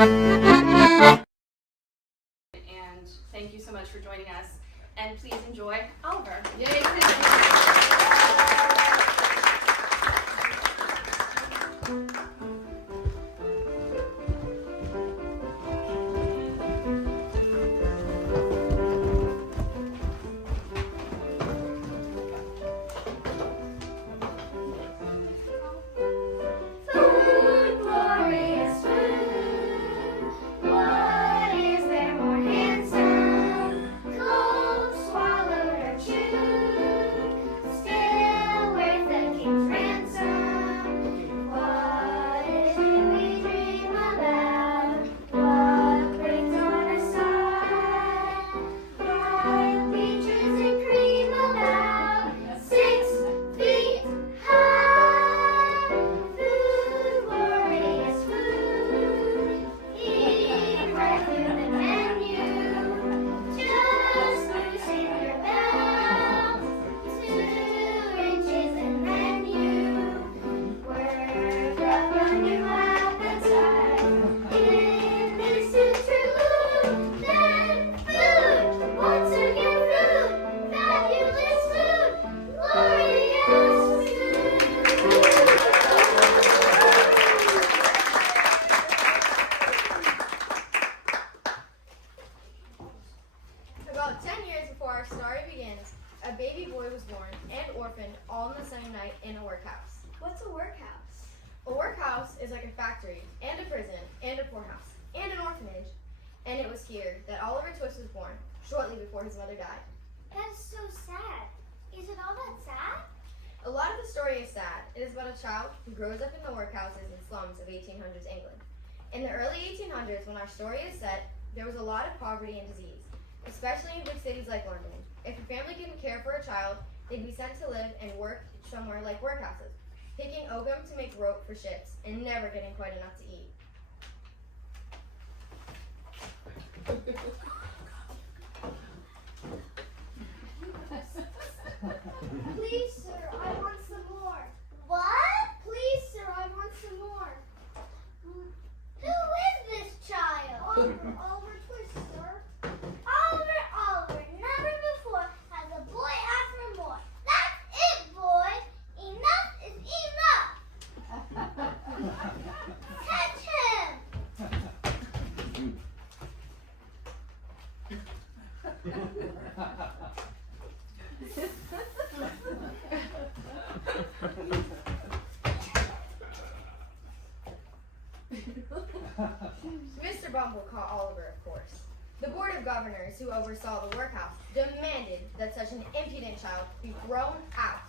And thank you so much for joining us. And please enjoy Oliver. Yay! About 10 years before our story begins, a baby boy was born and orphaned all in the same night in a workhouse. What's a workhouse? A workhouse is like a factory, and a prison, and a poorhouse, and an orphanage. And it was here that Oliver Twist was born, shortly before his mother died. That is so sad. Is it all that sad? A lot of the story is sad. It is about a child who grows up in the workhouses and slums of 1800s England. In the early 1800s, when our story is set, there was a lot of poverty and disease, especially in big cities like London. If a family couldn't care for a child, they'd be sent to live and work somewhere like workhouses, picking oakum to make rope for ships, and never getting quite enough to eat. Please, sir, I want some more. What? Please, sir, I want some more. Who is this child? Oliver Twist, sir. Oliver, never before has a boy asked for more. That's it, boy. Enough is enough. Catch him. Mr. Bumble caught Oliver, of course. The Board of Governors, who oversaw the workhouse, demanded that such an impudent child be thrown out.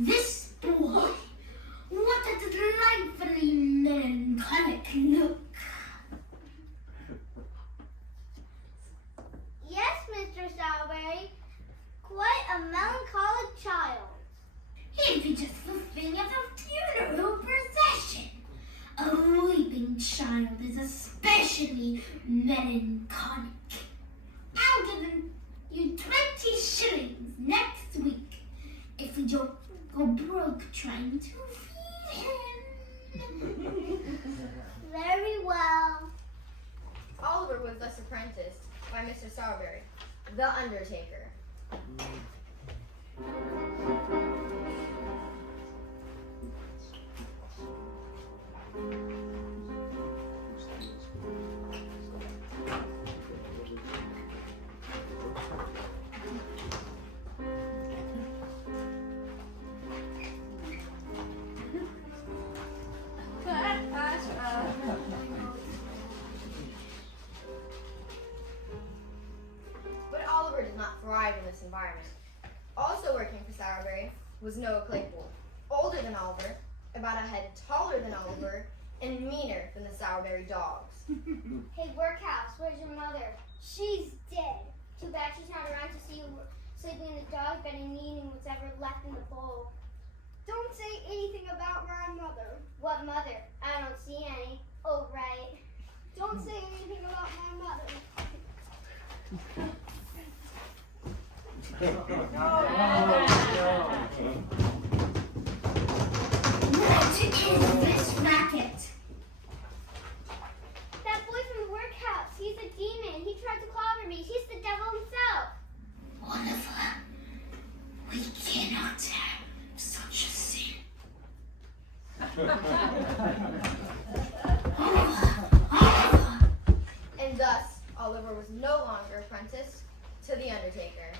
This boy, what a delightfully melancholic look. Yes, Mr. Strawberry, quite a melancholic child. He'd be just the thing of a funeral procession. A weeping child is especially melancholic. I'll give you 20 shillings next week if we don't go broke trying to feed him. Very well. Oliver was thus apprenticed by Mr. Sowerberry, the Undertaker. But Oliver did not thrive in this environment. Also working for Sowerberry was Noah Claypool, older than Oliver, about a head taller than Oliver, and meaner than the Sowerberry dogs. Hey, workhouse, where's your mother? She's dead. Too bad she's not around to see you sleeping in the dog bed and eating what's ever left in the bowl. Don't say anything about my mother. What mother? I don't see any. Oh, right. Don't say anything about my mother. What is this racket? That boy from the workhouse, he's a demon. He tried to clobber me. He's the devil himself. Oliver, we cannot have such a sin. And thus, Oliver was no longer apprenticed to the Undertaker.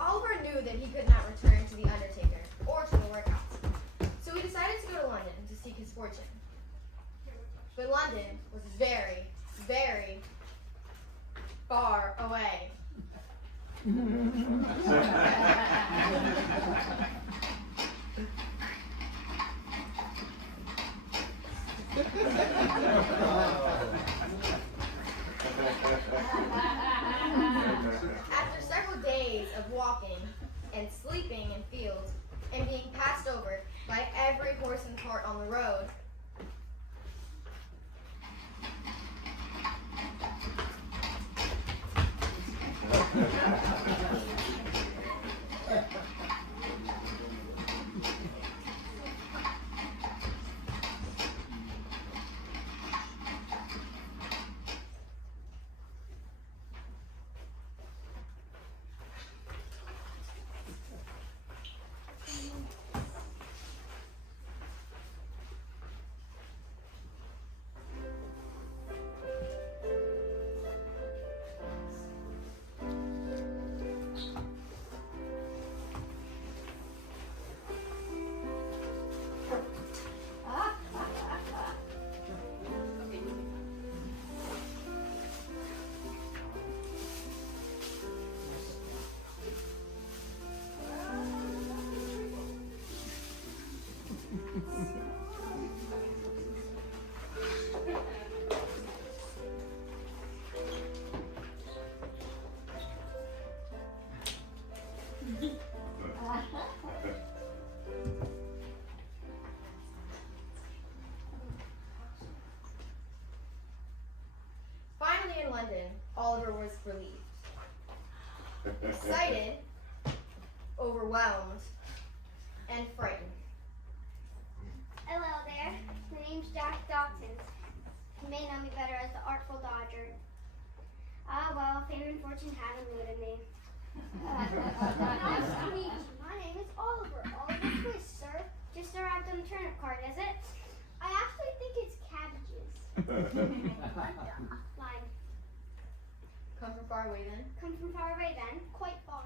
Oliver knew that he could not return to the Undertaker or to the workhouse, so he decided to go to London to seek his fortune. But London was very, very far away. After several days of walking and sleeping in fields and being passed over by every horse and cart on the road, finally in London, Oliver was relieved. Excited, overwhelmed, and frightened. Hello there. My name's Jack Dawson. You may know me better as the Artful Dodger. Ah, well, fame and fortune have eluded me. Nice to meet you. My name is Oliver. Oliver Twist, sir. Just arrived on the turnip cart, is it? I actually think it's cabbages. Line. Come from far away then? Come from far away then? Quite far.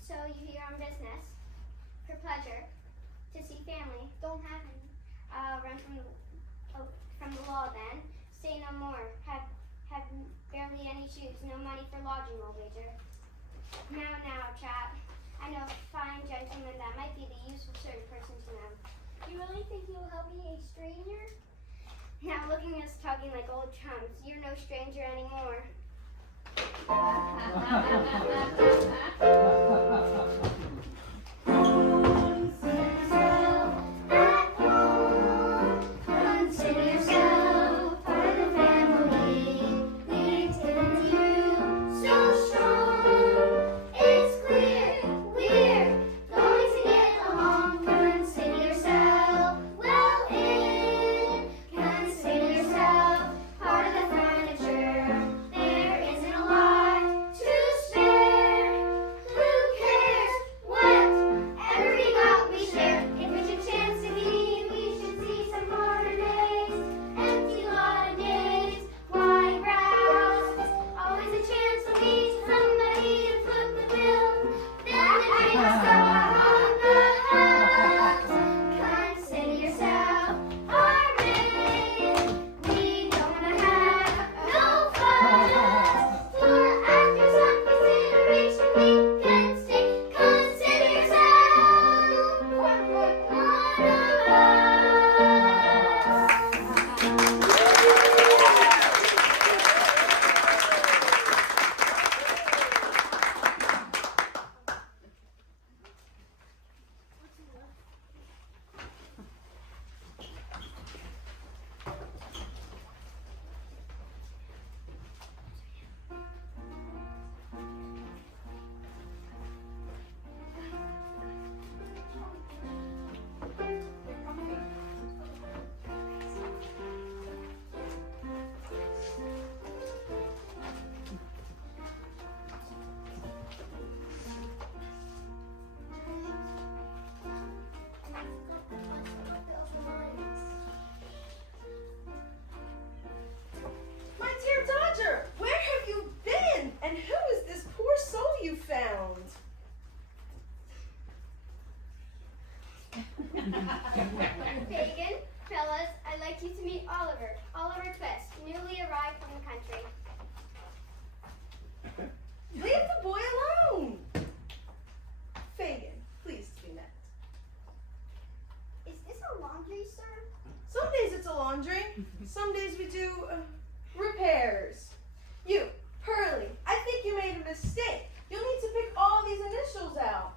So you here on business? For pleasure? To see family? Don't have any. Run from the law then? Say no more. Have barely any shoes. No money for lodging, I'll wager. Now, chap. I know a fine gentleman that might be the useful sort of person to know. You really think you'll help me, a stranger? Now looking at us talking like old chums, you're no stranger anymore. Consider yourself part of the family. We're taking you so strong. It's clear we're going to get along. Consider yourself well in. Consider yourself part of the furniture. There isn't a lot to spare. Who cares? Whatever we got, we share. If it's a chance to meet, we should see some harder days. Empty lot of days, why browse? Always a chance to meet somebody to foot the bill. Then the dreams start on the house. Consider yourself our man. We don't wanna have no fuss. For after some consideration, we can stay. Consider yourself one of us. My dear Dodger, where have you been? And who is this poor soul you found? Pagan, fellas, I'd like you to meet Oliver. Oliver Twist, newly arrived from the country. Leave the boy alone. Fagin, pleased to be met. Is this a laundry, sir? Some days it's a laundry. Some days we do repairs. You, Pearlie, I think you made a mistake. You'll need to pick all these initials out.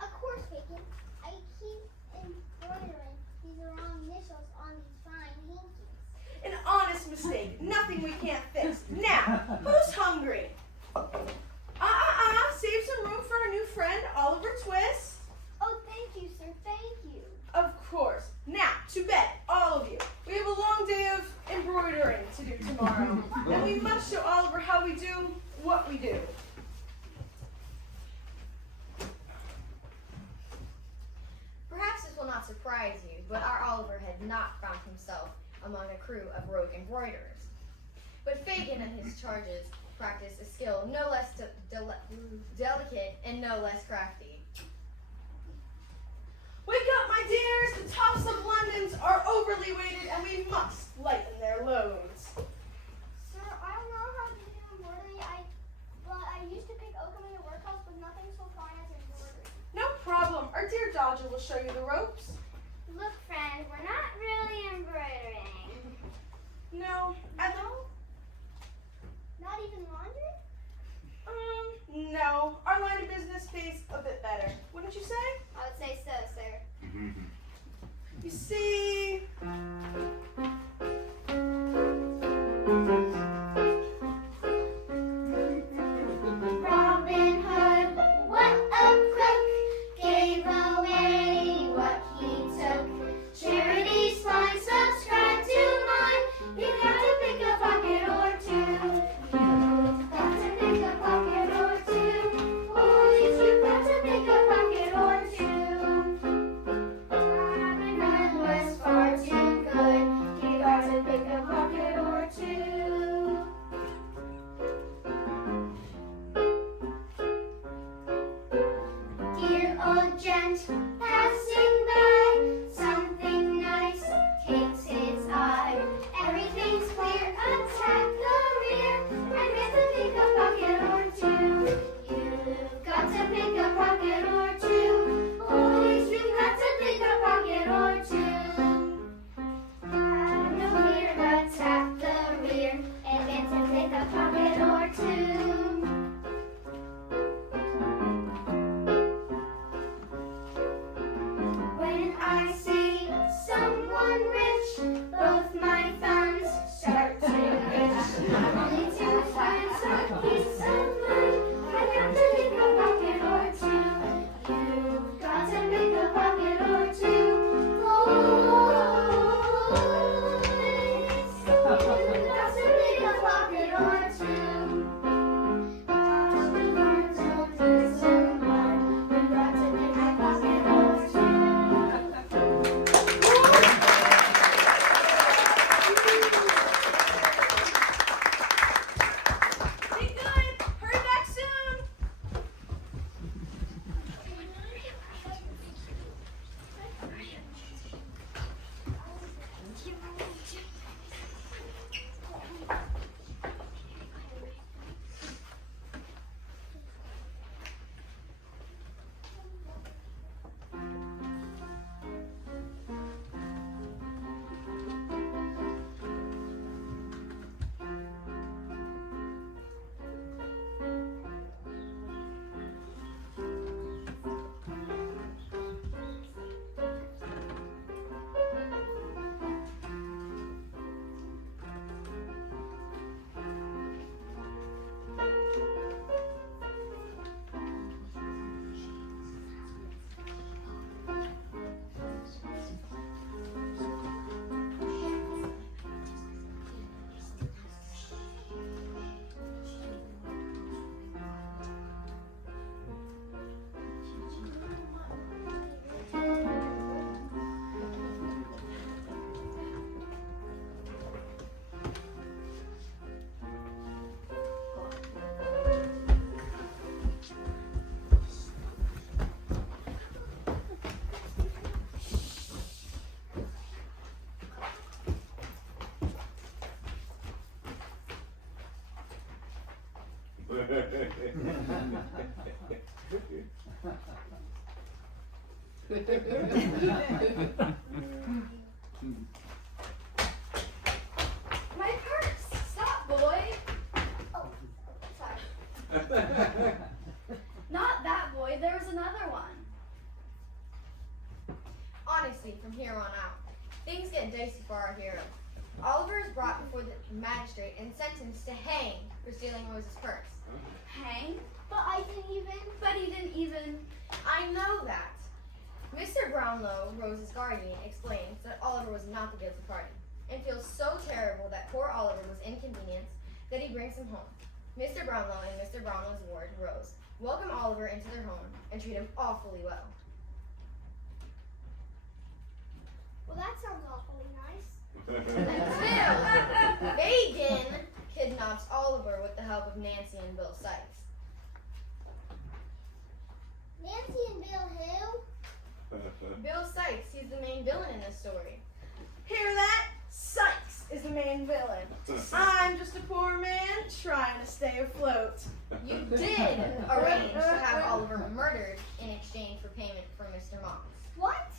Of course, Pagan. I keep embroidering these wrong initials on these fine hankies. An honest mistake. Nothing we can't fix. Now, who's hungry? Save some room for our new friend, Oliver Twist. Oh, thank you, sir. Thank you. Of course. Now, to bed, all of you. We have a long day of embroidering to do tomorrow. And we must show Oliver how we do what we do. Perhaps this will not surprise you, but our Oliver had not found himself among a crew of rogue embroiderers. But Fagin and his charges practiced a skill no less delicate and no less crafty. Wake up, my dears! The tops of Londons are overly weighted and we must lighten their loads. Sir, I don't know how to do embroidery. But I used to pick oakum in the workhouse, but nothing so fine as embroidery. No problem. Our dear Dodger will show you the ropes. Look, friend, we're not really embroidering. No, I don't. Not even laundry? No. Our line of business pays a bit better. Wouldn't you say? I would say so, sir. You see, Robin Hood, what a crook, gave away what My purse! Stop, boy! Oh, sorry. Not that boy, there was another one. Honestly, from here on out, things get dicey for our hero. Oliver is brought before the magistrate and sentenced to hang for stealing Rose's purse. Hang? But But he didn't even. I know that. Mr. Brownlow, Rose's guardian, explains that Oliver was not the guilty party and feels so terrible that poor Oliver was inconvenienced that he brings him home. Mr. Brownlow and Mr. Brownlow's ward, Rose, welcome Oliver into their home and treat him awfully well. Well, that sounds awfully nice. Until Fagin kidnaps Oliver with the help of Nancy and Bill Sykes. Nancy and Bill who? Bill Sykes, he's the main villain in this story. Hear that? Sykes is the main villain. I'm just a poor man trying to stay afloat. You did arrange to have Oliver murdered in exchange for payment from Mr. Monks. What?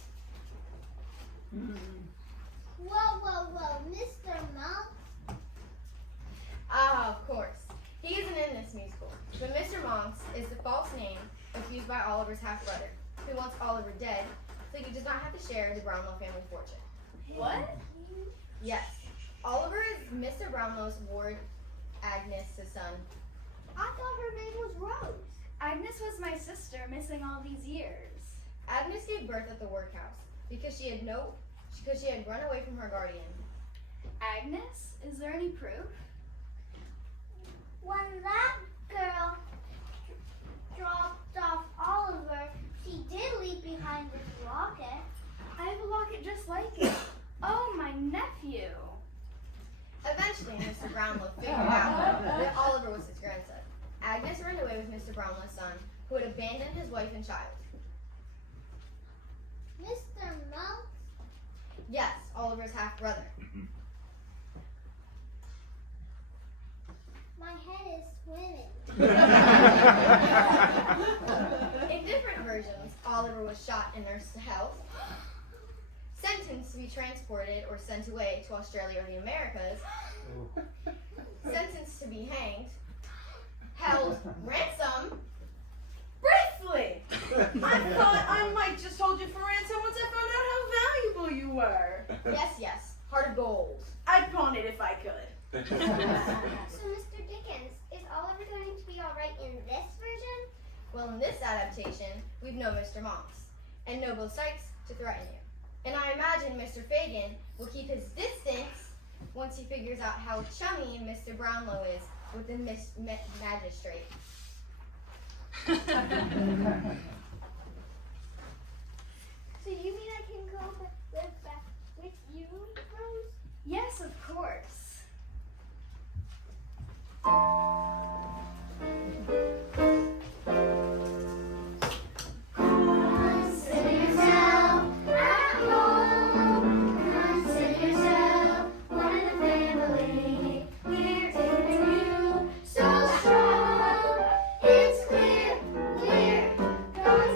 Whoa, Mr. Monk? Ah, of course. He isn't in this musical. But Mr. Monks is the false name used by Oliver's half-brother, who wants Oliver dead so he does not have to share the Brownlow family fortune. What? Yes, Oliver is Mr. Brownlow's ward, Agnes' son. I thought her name was Rose. Agnes was my sister, missing all these years. Agnes gave birth at the workhouse because she had run away from her guardian. Agnes? Is there any proof? When that girl dropped off Oliver, she did leave behind this locket. I have a locket just like it. Oh, my nephew. Eventually, Mr. Brownlow figured out that Oliver was his grandson. Agnes ran away with Mr. Brownlow's son, who had abandoned his wife and child. Mr. Monk? Yes, Oliver's half-brother. My head is swimming. In different versions, Oliver was shot and nursed to health, sentenced to be transported or sent away to Australia or the Americas, sentenced to be hanged, held ransom. Briefly! I thought I might just hold you for ransom once I found out how valuable you were. Yes, heart of gold. I'd pawn it if I could. So, Mr. Dickens, is Oliver going to be alright in this version? Well, in this adaptation, we've no Mr. Monks and no Bill Sykes to threaten you. And I imagine Mr. Fagin will keep his distance once he figures out how chummy Mr. Brownlow is with the magistrate. So you mean I can go live back with you, Rose? Yes, of course. Consider yourself at home. Consider yourself one of the family. We're in you so strong. It's clear. Consider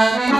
Bye.